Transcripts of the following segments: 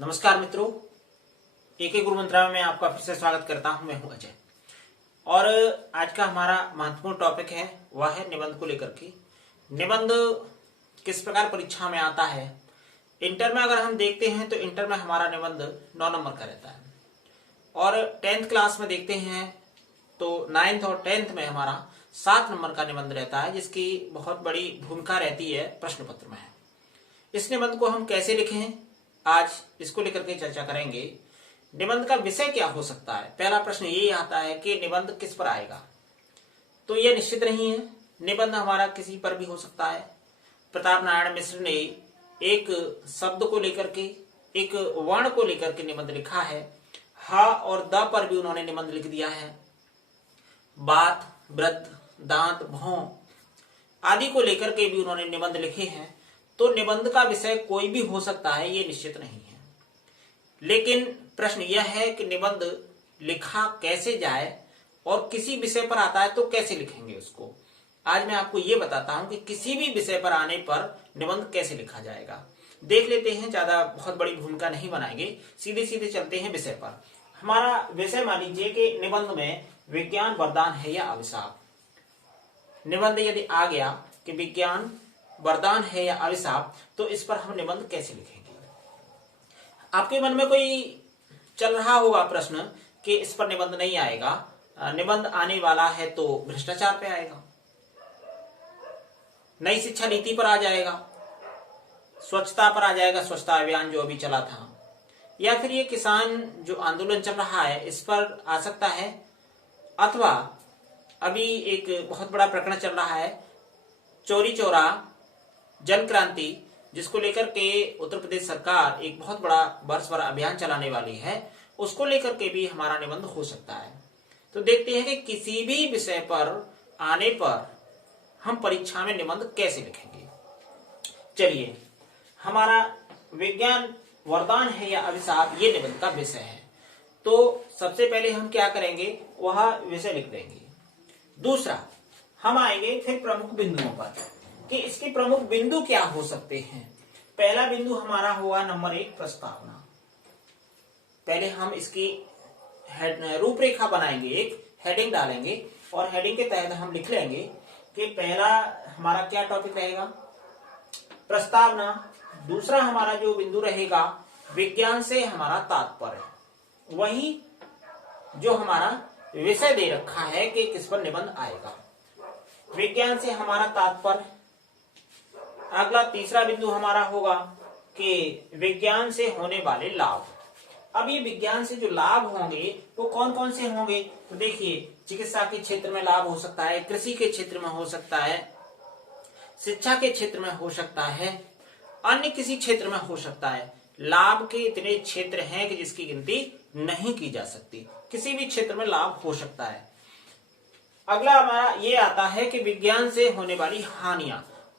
नमस्कार मित्रों, एक गुरु मंत्रा में आपका फिर से स्वागत करता हूं। मैं हूं अजय और आज का हमारा महत्वपूर्ण टॉपिक है वह है निबंध को लेकर के। निबंध किस प्रकार परीक्षा में आता है। इंटर में अगर हम देखते हैं तो इंटर में हमारा निबंध 9 नंबर का रहता है और 10th क्लास में देखते हैं तो 9th और 10th में हमारा 7 नंबर का निबंध रहता है, जिसकी बहुत बड़ी भूमिका रहती है प्रश्न पत्र में। इस निबंध को हम कैसे लिखें, आज इसको लेकर के चर्चा करेंगे। निबंध का विषय क्या हो सकता है। पहला प्रश्न यही आता है कि निबंध किस पर आएगा, तो यह निश्चित नहीं है। निबंध हमारा किसी पर भी हो सकता है। प्रताप नारायण मिश्र ने एक शब्द को लेकर के, एक वर्ण को लेकर के निबंध लिखा है। हा और द पर भी उन्होंने निबंध लिख दिया है। बात, वृद्ध, दांत, भौं आदि को लेकर के भी उन्होंने निबंध लिखे हैं। तो निबंध का विषय कोई भी हो सकता है, ये निश्चित नहीं है। लेकिन प्रश्न यह है कि निबंध लिखा कैसे जाए और किसी विषय पर आता है तो कैसे लिखेंगे उसको। आज मैं आपको ये बताता हूं कि किसी भी विषय पर आने पर निबंध कैसे लिखा जाएगा। देख लेते हैं, ज्यादा बहुत बड़ी भूमिका नहीं बनाएंगे, सीधे सीधे चलते हैं विषय पर। हमारा विषय मान लीजिए कि निबंध में विज्ञान वरदान है या अभिशाप। निबंध यदि आ गया कि विज्ञान वरदान है या अभिशाप, तो इस पर हम निबंध कैसे लिखेंगे। आपके मन में कोई चल रहा होगा प्रश्न कि इस पर निबंध नहीं आएगा, निबंध आने वाला है तो भ्रष्टाचार पे आएगा, नई शिक्षा नीति पर आ जाएगा, स्वच्छता पर आ जाएगा, स्वच्छता अभियान जो अभी चला था, या फिर ये किसान जो आंदोलन चल रहा है इस पर आ सकता है। अथवा अभी एक बहुत बड़ा प्रकरण चल रहा है, चौरी चौरा जन क्रांति, जिसको लेकर के उत्तर प्रदेश सरकार एक बहुत बड़ा वर्ष भर अभियान चलाने वाली है, उसको लेकर के भी हमारा निबंध हो सकता है। तो देखते हैं कि किसी भी विषय पर आने पर हम परीक्षा में निबंध कैसे लिखेंगे। चलिए, हमारा विज्ञान वरदान है या अभिशाप, ये निबंध का विषय है। तो सबसे पहले हम क्या करेंगे, वह विषय लिख देंगे। दूसरा, हम आएंगे फिर प्रमुख बिंदुओं पर कि इसके प्रमुख बिंदु क्या हो सकते हैं। पहला बिंदु हमारा होगा नंबर 1, प्रस्तावना। पहले हम इसकी रूपरेखा बनाएंगे, एक हेडिंग डालेंगे और हेडिंग के तहत हम लिख लेंगे कि पहला हमारा क्या टॉपिक रहेगा, प्रस्तावना। दूसरा हमारा जो बिंदु रहेगा, विज्ञान से हमारा तात्पर्य, वही जो हमारा विषय दे रखा है कि किस पर निबंध आएगा। विज्ञान से हमारा तात्पर्य। अगला तीसरा बिंदु हमारा होगा कि विज्ञान से होने वाले लाभ। अब ये विज्ञान से जो लाभ होंगे वो कौन कौन से होंगे, तो देखिए, चिकित्सा के क्षेत्र में लाभ हो सकता है, कृषि के क्षेत्र में हो सकता है, शिक्षा के क्षेत्र में हो सकता है, अन्य किसी क्षेत्र में हो सकता है। लाभ के इतने क्षेत्र हैं कि जिसकी गिनती नहीं की जा सकती। किसी भी क्षेत्र में लाभ हो सकता है। अगला हमारा ये आता है कि विज्ञान से होने वाली हानियां।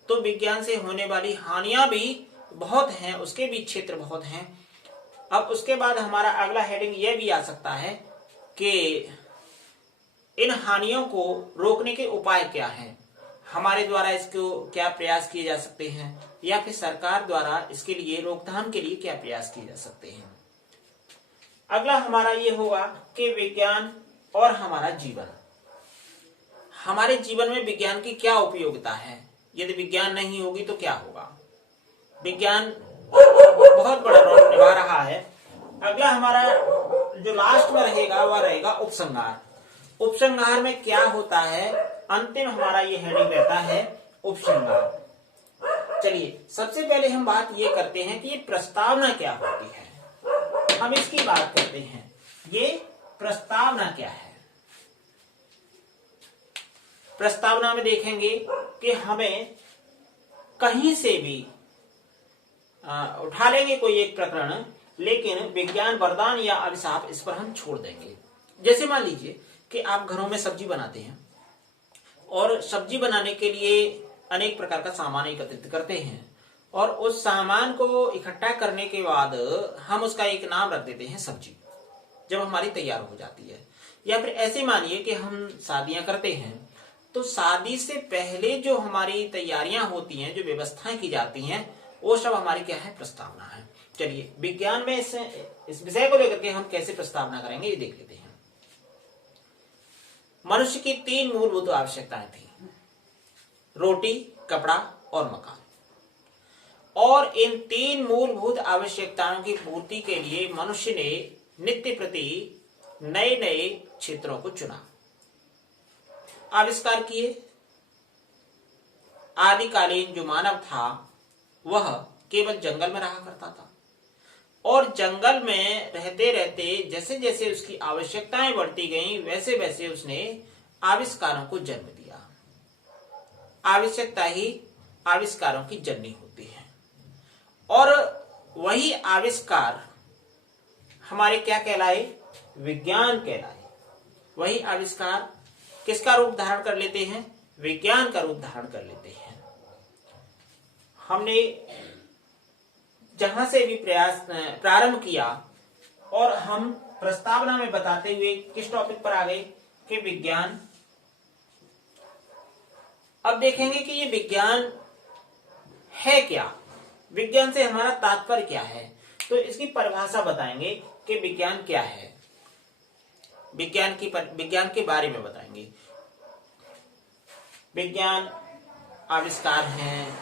तो विज्ञान से होने वाली हानियां भी बहुत हैं, उसके भी क्षेत्र बहुत हैं। अब उसके बाद हमारा अगला हेडिंग यह भी आ सकता है कि इन हानियों को रोकने के उपाय क्या हैं, हमारे द्वारा इसको क्या प्रयास किए जा सकते हैं, या फिर सरकार द्वारा इसके लिए रोकथाम के लिए क्या प्रयास किए जा सकते हैं। अगला हमारा ये होगा कि विज्ञान और हमारा जीवन। हमारे जीवन में विज्ञान की क्या उपयोगिता है, यदि विज्ञान नहीं होगी तो क्या होगा। विज्ञान बहुत बड़ा रोल निभा रहा है। अगला हमारा जो लास्ट में रहेगा वह रहेगा उपसंहार। उपसंहार में क्या होता है, अंतिम हमारा ये हेडिंग रहता है उपसंहार। चलिए, सबसे पहले हम बात ये करते हैं कि ये प्रस्तावना क्या होती है। हम इसकी बात करते हैं, ये प्रस्तावना क्या है। प्रस्तावना में देखेंगे कि हमें कहीं से भी उठा लेंगे कोई एक प्रकरण, लेकिन विज्ञान वरदान या अभिशाप इस पर हम छोड़ देंगे। जैसे मान लीजिए कि आप घरों में सब्जी बनाते हैं और सब्जी बनाने के लिए अनेक प्रकार का सामान एकत्रित करते हैं और उस सामान को इकट्ठा करने के बाद हम उसका एक नाम रख देते हैं सब्जी, जब हमारी तैयार हो जाती है। या फिर ऐसे मानिए कि हम शादियां करते हैं, तो शादी से पहले जो हमारी तैयारियां होती हैं, जो व्यवस्थाएं की जाती हैं, वो सब हमारी क्या है, प्रस्तावना है। चलिए विज्ञान में इस विषय को लेकर के हम कैसे प्रस्तावना करेंगे ये देख लेते हैं। मनुष्य की 3 मूलभूत आवश्यकताएं थी, रोटी, कपड़ा और मकान। और इन 3 मूलभूत आवश्यकताओं की पूर्ति के लिए मनुष्य ने नित्य प्रति नए नए क्षेत्रों को चुना, आविष्कार किए। आदिकालीन जो मानव था वह केवल जंगल में रहा करता था और जंगल में रहते रहते जैसे जैसे उसकी आवश्यकताएं बढ़ती गईं वैसे वैसे उसने आविष्कारों को जन्म दिया। आवश्यकता ही आविष्कारों की जननी होती है और वही आविष्कार हमारे क्या कहलाए, विज्ञान कहलाए। वही आविष्कार किसका रूप धारण कर लेते हैं, विज्ञान का रूप धारण कर लेते हैं। हमने जहां से भी प्रारंभ किया और हम प्रस्तावना में बताते हुए किस टॉपिक पर आ गए कि विज्ञान। अब देखेंगे कि ये विज्ञान है क्या, विज्ञान से हमारा तात्पर्य क्या है, तो इसकी परिभाषा बताएंगे कि विज्ञान क्या है। विज्ञान के बारे में बताएंगे। विज्ञान आविष्कार हैं,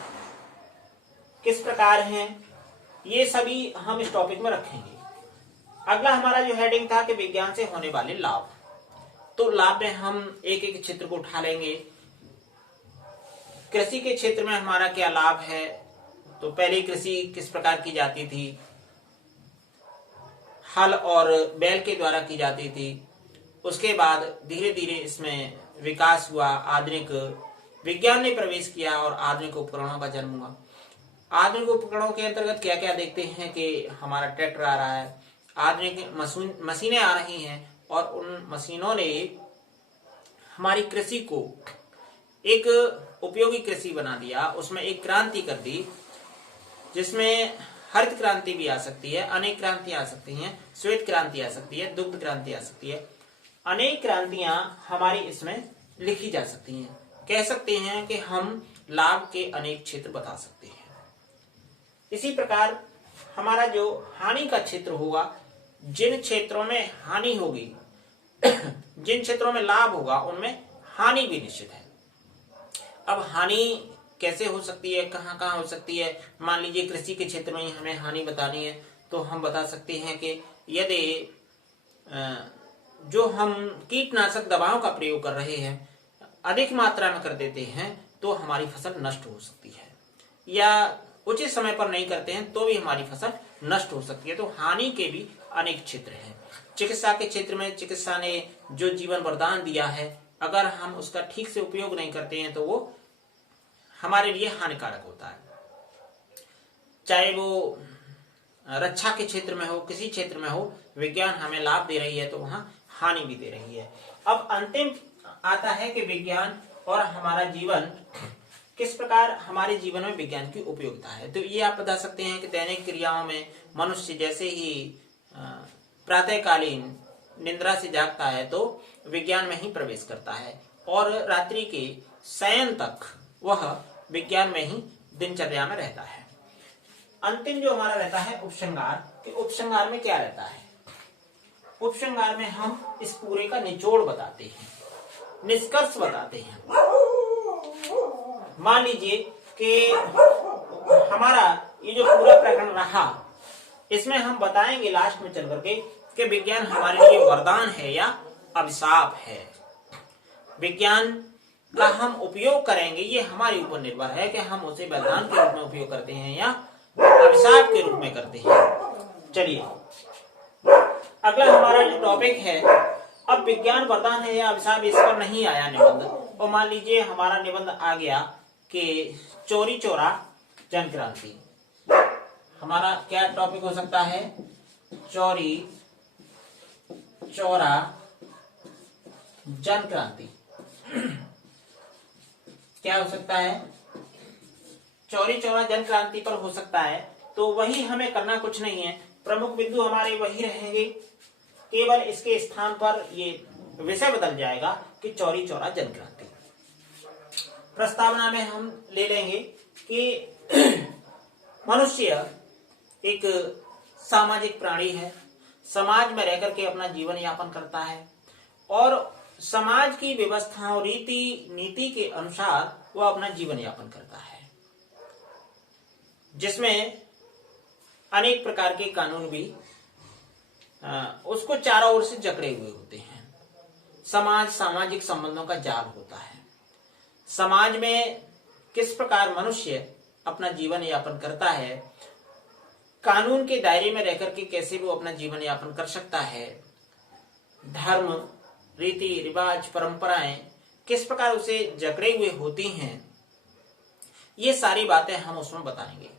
किस प्रकार हैं, ये सभी हम इस टॉपिक में रखेंगे। अगला हमारा जो हेडिंग था कि विज्ञान से होने वाले लाभ, तो लाभ में हम एक एक क्षेत्र को उठा लेंगे। कृषि के क्षेत्र में हमारा क्या लाभ है, तो पहले कृषि किस प्रकार की जाती थी, हल और बैल के द्वारा की जाती थी। उसके बाद धीरे धीरे इसमें विकास हुआ, आधुनिक विज्ञान ने प्रवेश किया और आधुनिक उपकरणों का जन्म हुआ। आधुनिक उपकरणों के अंतर्गत क्या क्या देखते हैं कि हमारा ट्रैक्टर आ रहा है, आधुनिक मशीनें आ रही हैं और उन मशीनों ने हमारी कृषि को एक उपयोगी कृषि बना दिया, उसमें एक क्रांति कर दी, जिसमें हरित क्रांति भी आ सकती है, अनेक क्रांति आ सकती हैं, श्वेत क्रांति आ सकती है, दुग्ध क्रांति आ सकती है। अनेक क्रांतियां हमारी इसमें लिखी जा सकती हैं। कह सकते हैं कि हम लाभ के अनेक क्षेत्र बता सकते हैं। इसी प्रकार हमारा जो हानि का क्षेत्र होगा, जिन क्षेत्रों में हानि होगी जिन क्षेत्रों में लाभ होगा उनमें हानि भी निश्चित है। अब हानि कैसे हो सकती है, कहां कहां हो सकती है। मान लीजिए कृषि के क्षेत्र में हमें हानि बतानी है तो हम बता सकते हैं कि यदि जो हम कीटनाशक दवाओं का प्रयोग कर रहे हैं अधिक मात्रा में कर देते हैं तो हमारी फसल नष्ट हो सकती है, या उचित समय पर नहीं करते हैं तो भी हमारी फसल नष्ट हो सकती है। तो हानि के भी अनेक क्षेत्र हैं। चिकित्सा के क्षेत्र में चिकित्सा ने जो जीवन वरदान दिया है, अगर हम उसका ठीक से उपयोग नहीं करते हैं तो वो हमारे लिए हानिकारक होता है। चाहे वो रक्षा के क्षेत्र में हो, किसी क्षेत्र में हो, विज्ञान हमें लाभ दे रही है तो वहां हानि भी दे रही है। अब अंतिम आता है कि विज्ञान और हमारा जीवन किस प्रकार, हमारे जीवन में विज्ञान की उपयोगिता है। तो ये आप बता सकते हैं कि दैनिक क्रियाओं में मनुष्य जैसे ही प्रातःकालीन निद्रा से जागता है तो विज्ञान में ही प्रवेश करता है और रात्रि के शयन तक वह विज्ञान में ही दिनचर्या में रहता है। अंतिम जो हमारा रहता है उपसंहार, कि उपसंहार में क्या रहता है। उपसंहार में हम इस पूरे का निचोड़ बताते हैं, निष्कर्ष बताते हैं। मान लीजिए कि हमारा ये जो पूरा प्रकरण रहा, इसमें हम बताएंगे लास्ट में चल करके कि विज्ञान हमारे लिए वरदान है या अभिशाप है। विज्ञान का हम उपयोग करेंगे ये हमारे ऊपर निर्भर है कि हम उसे वरदान के रूप में उपयोग करते हैं या अभिशाप के रूप में करते हैं। चलिए अगला हमारा जो टॉपिक है, अब विज्ञान वरदान है या अभिशाप, इस पर नहीं आया निबंध। और मान लीजिए हमारा निबंध आ गया कि चौरी चौरा जन क्रांति। हमारा क्या टॉपिक हो सकता है, चौरी चौरा जन क्रांति। क्या हो सकता है, चौरी चौरा जन क्रांति पर हो सकता है। तो वही हमें करना कुछ नहीं है, प्रमुख बिंदु हमारे वही रहेंगे, केवल इसके स्थान पर ये विषय बदल जाएगा कि चौरी चौरा जन क्रांति। प्रस्तावना में हम ले लेंगे कि मनुष्य एक सामाजिक प्राणी है, समाज में रहकर के अपना जीवन यापन करता है और समाज की व्यवस्थाओं, रीति नीति के अनुसार वह अपना जीवन यापन करता है, जिसमें अनेक प्रकार के कानून भी उसको चारों ओर से जकड़े हुए होते हैं। समाज सामाजिक संबंधों का जाल होता है। समाज में किस प्रकार मनुष्य अपना जीवन यापन करता है, कानून के दायरे में रहकर के कैसे वो अपना जीवन यापन कर सकता है, धर्म, रीति रिवाज, परंपराएं किस प्रकार उसे जकड़े हुए होती हैं, ये सारी बातें हम उसमें बताएंगे।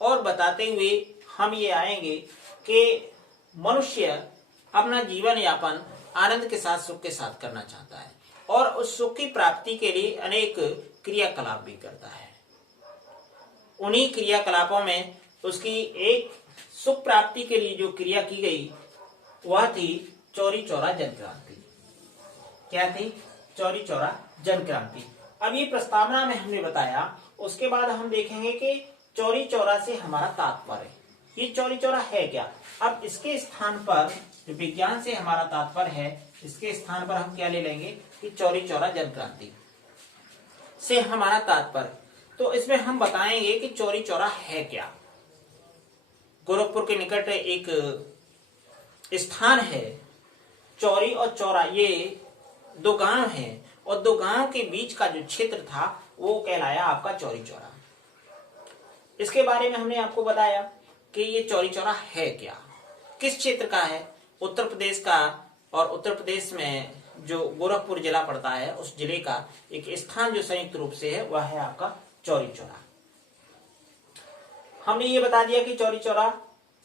और बताते हुए हम ये आएंगे कि मनुष्य अपना जीवन यापन आनंद के साथ, सुख के साथ करना चाहता है और उस सुख की प्राप्ति के लिए अनेक क्रियाकलाप भी करता है। उन्हीं क्रियाकलापों में उसकी एक सुख प्राप्ति के लिए जो क्रिया की गई वह थी चौरी चौरा जन क्रांति। क्या थी? चौरी चौरा जन क्रांति। अब ये प्रस्तावना में हमने बताया, उसके बाद हम देखेंगे कि चौरी चौरा से हमारा तात्पर्य, ये चौरी चौरा है क्या। अब इसके स्थान पर जो विज्ञान से हमारा तात्पर्य है, इसके स्थान पर हम क्या ले लेंगे कि चौरी चौरा जन क्रांति से हमारा तात्पर्य। तो इसमें हम बताएंगे कि चौरी चौरा है क्या। गोरखपुर के निकट एक स्थान है चौरी और चौरा, ये दो गांव हैं और दो गांव के बीच का जो क्षेत्र था वो कहलाया आपका चौरी चौरा। इसके बारे में हमने आपको बताया कि ये चौरी चौरा है क्या, किस क्षेत्र का है। उत्तर प्रदेश का, और उत्तर प्रदेश में जो गोरखपुर जिला पड़ता है उस जिले का एक स्थान जो संयुक्त रूप से है वह है आपका चौरी चौरा। हमने ये बता दिया कि चौरी चौरा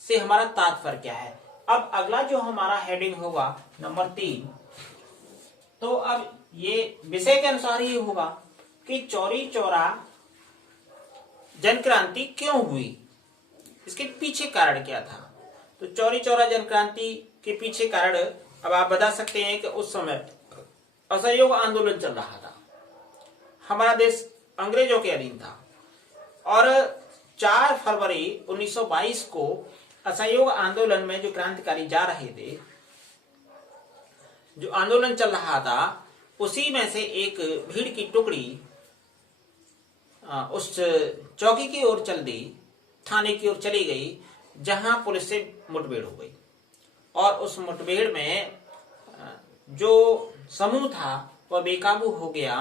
से हमारा तात्पर्य क्या है। अब अगला जो हमारा हेडिंग होगा नंबर 3, तो अब ये विषय के अनुसार ही होगा कि चौरी चौरा जन क्रांति क्यों हुई, इसके पीछे कारण क्या था। तो चौरी चौरा जन क्रांति के पीछे कारण अब आप बता सकते हैं कि उस समय असहयोग आंदोलन चल रहा था, हमारा देश अंग्रेजों के अधीन था और 4 फरवरी 1922 को असहयोग आंदोलन में जो क्रांतिकारी जा रहे थे, जो आंदोलन चल रहा था, उसी में से एक भीड़ की टुकड़ी उस चौकी की ओर चल दी, थाने की ओर चली गई, जहां पुलिस से मुठभेड़ हो गई और उस मुठभेड़ में जो समूह था वह बेकाबू हो गया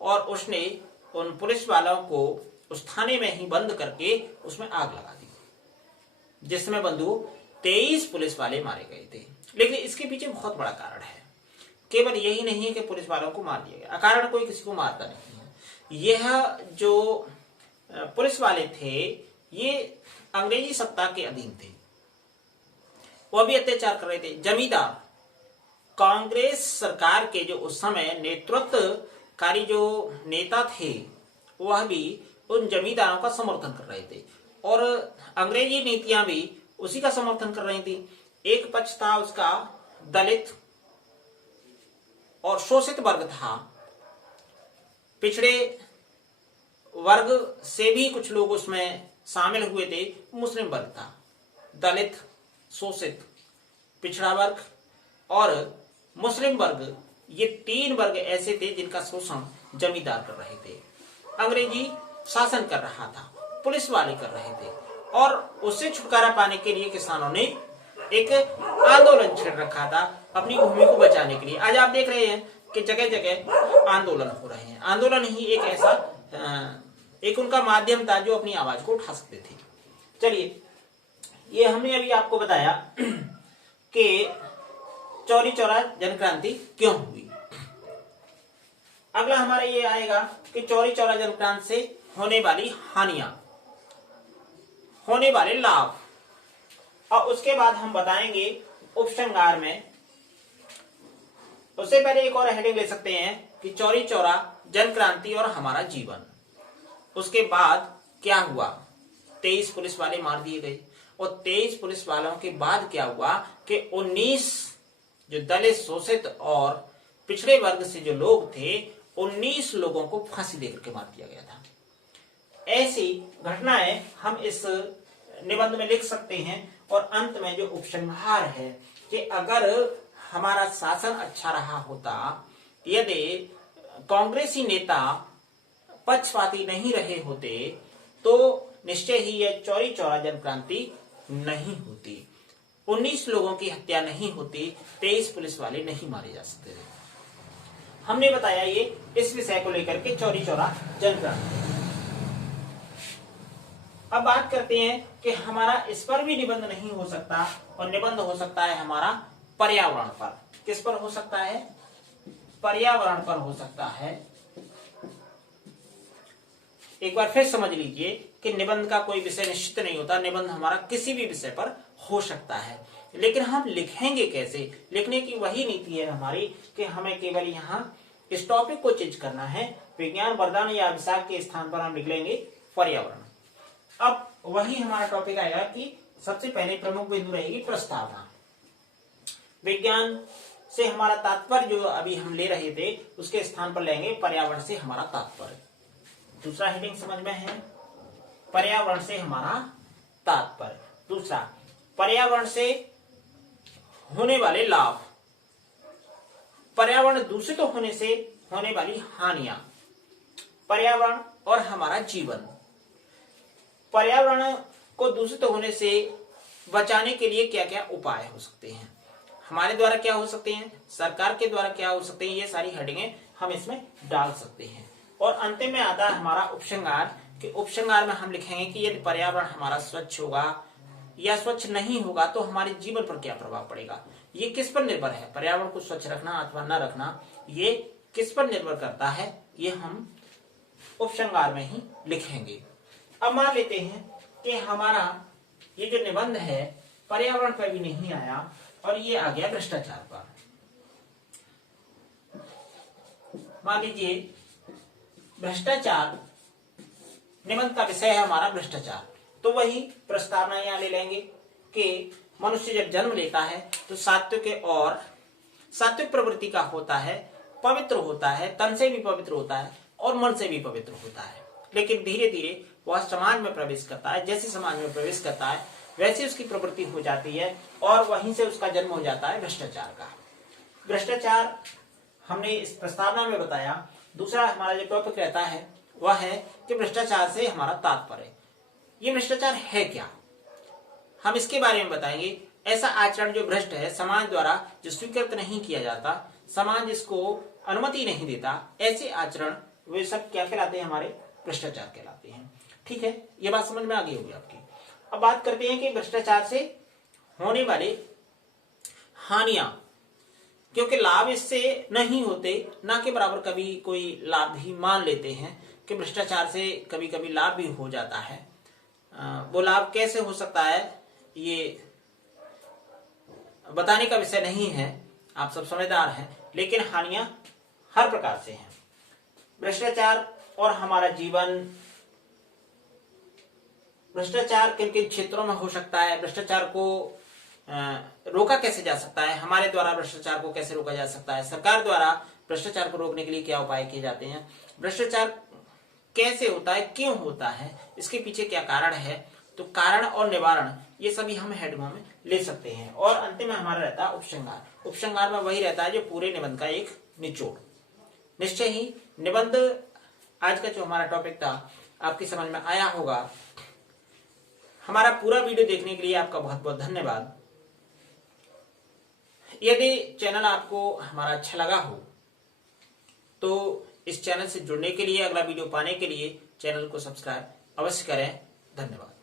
और उसने उन पुलिस वालों को उस थाने में ही बंद करके उसमें आग लगा दी, जिसमें बंधु 23 पुलिस वाले मारे गए थे। लेकिन इसके पीछे बहुत बड़ा कारण है, केवल यही नहीं है कि पुलिस वालों को मार दिया गया, अकारण कोई किसी को मारता नहीं है। यह जो पुलिस वाले थे ये अंग्रेजी सत्ता के अधीन थे, वह भी अत्याचार कर रहे थे। जमींदार, कांग्रेस सरकार के जो उस समय नेतृत्वकारी जो नेता थे वह भी उन जमींदारों का समर्थन कर रहे थे और अंग्रेजी नीतियां भी उसी का समर्थन कर रही थी। एक पक्ष था उसका दलित और शोषित वर्ग था, पिछड़े वर्ग से भी कुछ लोग उसमें शामिल हुए थे, मुस्लिम वर्ग था। दलित, शोषित, पिछड़ा वर्ग और मुस्लिम वर्ग, ये 3 वर्ग ऐसे थे जिनका शोषण जमींदार कर रहे थे, अंग्रेजी शासन कर रहा था, पुलिस वाले कर रहे थे और उससे छुटकारा पाने के लिए किसानों ने एक आंदोलन छेड़ रखा था अपनी भूमि को बचाने के लिए। आज आप देख रहे हैं कि जगह जगह आंदोलन हो रहे हैं। आंदोलन ही एक ऐसा एक उनका माध्यम था जो अपनी आवाज को उठा सकते थे। चलिए, ये हमने अभी आपको बताया कि चौरी चौरा जन क्रांति क्यों हुई। अगला हमारा ये आएगा कि चौरी चौरा जन क्रांति से होने वाली हानियां, होने वाले लाभ, और उसके बाद हम बताएंगे उपसंहार में। उससे पहले एक और हेडिंग ले सकते हैं कि चौरी चौरा जन क्रांति और हमारा जीवन। उसके बाद क्या हुआ, 23 पुलिस वाले मार दिए गए और 23 पुलिस वालों के बाद क्या हुआ कि 19 जो दलित, शोषित और पिछड़े वर्ग से जो लोग थे 19 लोगों को फांसी देकर के मार दिया गया था। ऐसी घटनाएं हम इस निबंध में लिख सकते हैं और अंत में जो उपसंहार है कि अगर हमारा शासन अच्छा रहा होता, यदि कांग्रेसी नेता पक्षपाती नहीं रहे होते, तो निश्चय ही यह चौरी चौरा जनक्रांति नहीं होती, 19 लोगों की हत्या नहीं होती, 23 पुलिस वाले नहीं मारे जा सकते थे। हमने बताया ये इस विषय को लेकर के चौरी चौरा जनक्रांति। अब बात करते हैं कि हमारा इस पर भी निबंध नहीं हो सकता, और निबंध हो सकता है हमारा पर्यावरण पर। किस पर हो सकता है? पर्यावरण पर हो सकता है। एक बार फिर समझ लीजिए कि निबंध का कोई विषय निश्चित नहीं होता, निबंध हमारा किसी भी विषय पर हो सकता है, लेकिन हम लिखेंगे कैसे? लिखने की वही नीति है हमारी कि हमें केवल यहाँ इस टॉपिक को चेंज करना है। विज्ञान वरदान या अभिशाप के स्थान पर हम लिख लेंगे पर्यावरण। अब वही हमारा टॉपिक आएगा कि सबसे पहले प्रमुख बिंदु रहेगी प्रस्तावना। विज्ञान से हमारा तात्पर्य जो अभी हम ले रहे थे उसके स्थान पर लेंगे पर्यावरण से हमारा तात्पर्य। दूसरा हेडिंग समझ में है, पर्यावरण से हमारा तात्पर्य। दूसरा, पर्यावरण से होने वाले लाभ, पर्यावरण दूषित होने से होने वाली हानियां, पर्यावरण और हमारा जीवन। पर्यावरण को दूषित होने से बचाने के लिए क्या क्या उपाय हो सकते हैं, हमारे द्वारा क्या हो सकते हैं, सरकार के द्वारा क्या हो सकते हैं, ये सारी हेडिंगें हम इसमें डाल सकते हैं। और अंतिम में आता है हमारा उपसंहार, कि उपसंहार में हम लिखेंगे कि यदि पर्यावरण हमारा स्वच्छ होगा या स्वच्छ नहीं होगा तो हमारे जीवन पर क्या प्रभाव पड़ेगा। ये किस पर निर्भर है, पर्यावरण को स्वच्छ रखना अथवा न रखना, ये किस पर निर्भर करता है, ये हम उपसंहार में ही लिखेंगे। अब मान लेते हैं कि हमारा ये जो निबंध है पर्यावरण पर भी नहीं आया और ये आ गया भ्रष्टाचार पर। मान लीजिए भ्रष्टाचार निबंध का विषय है हमारा भ्रष्टाचार, तो वही प्रस्तावना यहां ले लेंगे कि मनुष्य जब जन्म लेता है तो सात्विक प्रवृत्ति का होता है, पवित्र होता है, तन से भी पवित्र होता है और मन से भी पवित्र होता है, लेकिन धीरे धीरे वह समाज में प्रवेश करता है। जैसे समाज में प्रवेश करता है वैसे उसकी प्रवृत्ति हो जाती है और वहीं से उसका जन्म हो जाता है भ्रष्टाचार का। भ्रष्टाचार हमने इस प्रस्तावना में बताया। दूसरा हमारा जो टॉपिक रहता है वह है कि भ्रष्टाचार से हमारा तात्पर्य, ये भ्रष्टाचार है क्या, हम इसके बारे में बताएंगे। ऐसा आचरण जो भ्रष्ट है, समाज द्वारा जो स्वीकृत नहीं किया जाता, समाज इसको अनुमति नहीं देता, ऐसे आचरण वे सब क्या कहलाते हैं, हमारे भ्रष्टाचार कहलाते हैं। ठीक है, ये बात समझ में आ गई होगी आपकी। अब बात करते हैं कि भ्रष्टाचार से होने वाले हानियां, क्योंकि लाभ इससे नहीं होते, ना के बराबर कभी कोई लाभ भी मान लेते हैं कि भ्रष्टाचार से कभी कभी लाभ भी हो जाता है। वो लाभ कैसे हो सकता है ये बताने का विषय नहीं है, आप सब समझदार हैं, लेकिन हानियां हर प्रकार से हैं। भ्रष्टाचार और हमारा जीवन, भ्रष्टाचार किन किन क्षेत्रों में हो सकता है, भ्रष्टाचार को रोका कैसे जा सकता है, हमारे द्वारा भ्रष्टाचार को कैसे रोका जा सकता है, सरकार द्वारा भ्रष्टाचार को रोकने के लिए क्या उपाय किए जाते हैं, भ्रष्टाचार कैसे होता है, क्यों होता है, इसके पीछे क्या कारण है, तो कारण और निवारण ये सभी हम हेडिंगों में ले सकते हैं। और अंतिम में हमारा रहता है उपसंहार। उपसंहार में वही रहता है जो पूरे निबंध का एक निचोड़। निश्चय ही निबंध आज का जो हमारा टॉपिक था आपकी समझ में आया होगा। हमारा पूरा वीडियो देखने के लिए आपका बहुत बहुत धन्यवाद। यदि चैनल आपको हमारा अच्छा लगा हो तो इस चैनल से जुड़ने के लिए, अगला वीडियो पाने के लिए चैनल को सब्सक्राइब अवश्य करें। धन्यवाद।